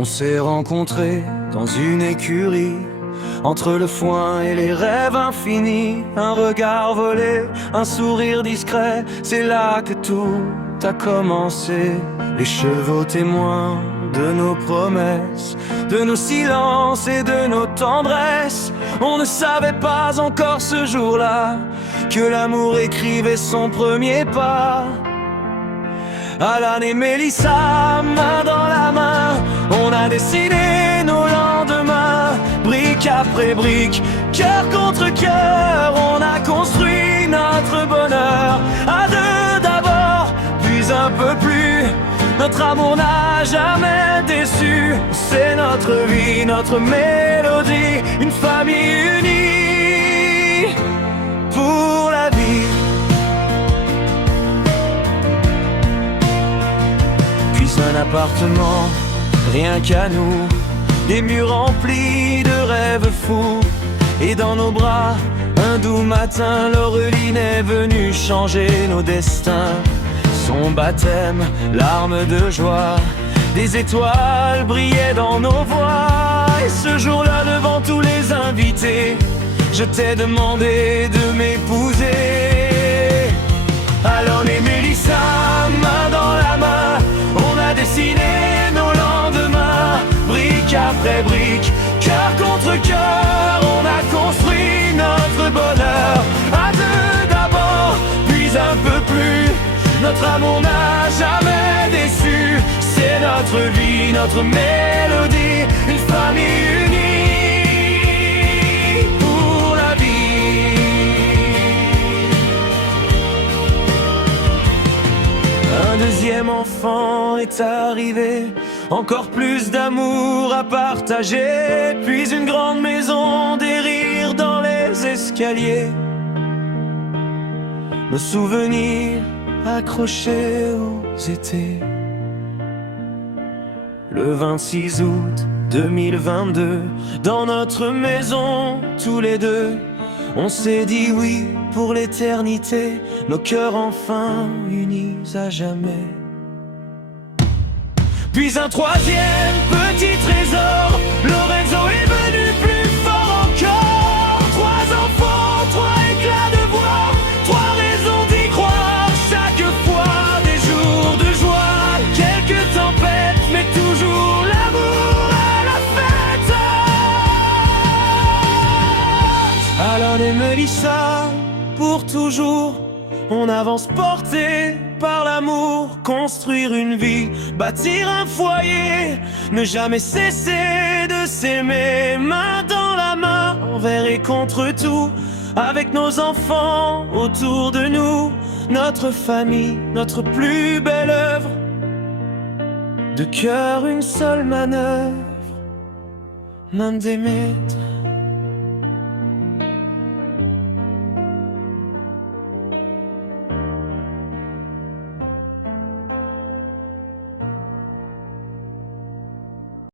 On s'est rencontrés dans une écurie, entre le foin et les rêves infinis. Un regard volé, un sourire discret, c'est là que tout a commencé. Les chevaux témoins de nos promesses, de nos silences et de nos tendresses. On ne savait pas encore ce jour-là que l'amour écrivait son premier pas. Alan et Mélissa, main dans la main, on a dessiné nos lendemains. Brique après brique, cœur contre cœur, on a construit notre bonheur. À deux d'abord, puis un peu plus. Notre amour n'a jamais déçu. C'est notre vie, notre mélodie, une famille unie pour la vie. Un appartement, rien qu'à nous, des murs remplis de rêves fous. Et dans nos bras, un doux matin, Laureline est venue changer nos destins. Son baptême, larmes de joie, des étoiles brillaient dans nos voix. Et ce jour-là, devant tous les invités, je t'ai demandé de m'épouser. Alan et Mélissa, main dans la main, on a dessiné nos lendemains. Brique après brique, cœur contre cœur, on a construit notre bonheur. À deux d'abord, puis un peu plus. Notre amour n'a jamais déçu. C'est notre vie, notre mélodie, une famille unie pour la vie. Un deuxième enfant est arrivé, encore plus d'amour à partager. Puis une grande maison, des rires dans les escaliers. Nos souvenirs accrochés aux étés. Le 26 août 2022, dans notre maison, tous les deux, on s'est dit oui pour l'éternité, nos cœurs enfin unis à jamais. Puis un troisième petit trésor, Lorenzo est venu plus fort encore. Trois enfants, trois éclats de voix, trois raisons d'y croire. Chaque fois des jours de joie, quelques tempêtes, mais toujours l'amour à la fête. Alan et Mélissa, pour toujours, on avance porté par l'amour, construire une vie, bâtir un foyer, ne jamais cesser de s'aimer, main dans la main, envers et contre tout, avec nos enfants autour de nous, notre famille, notre plus belle œuvre, de cœur une seule manœuvre, même d'aimer.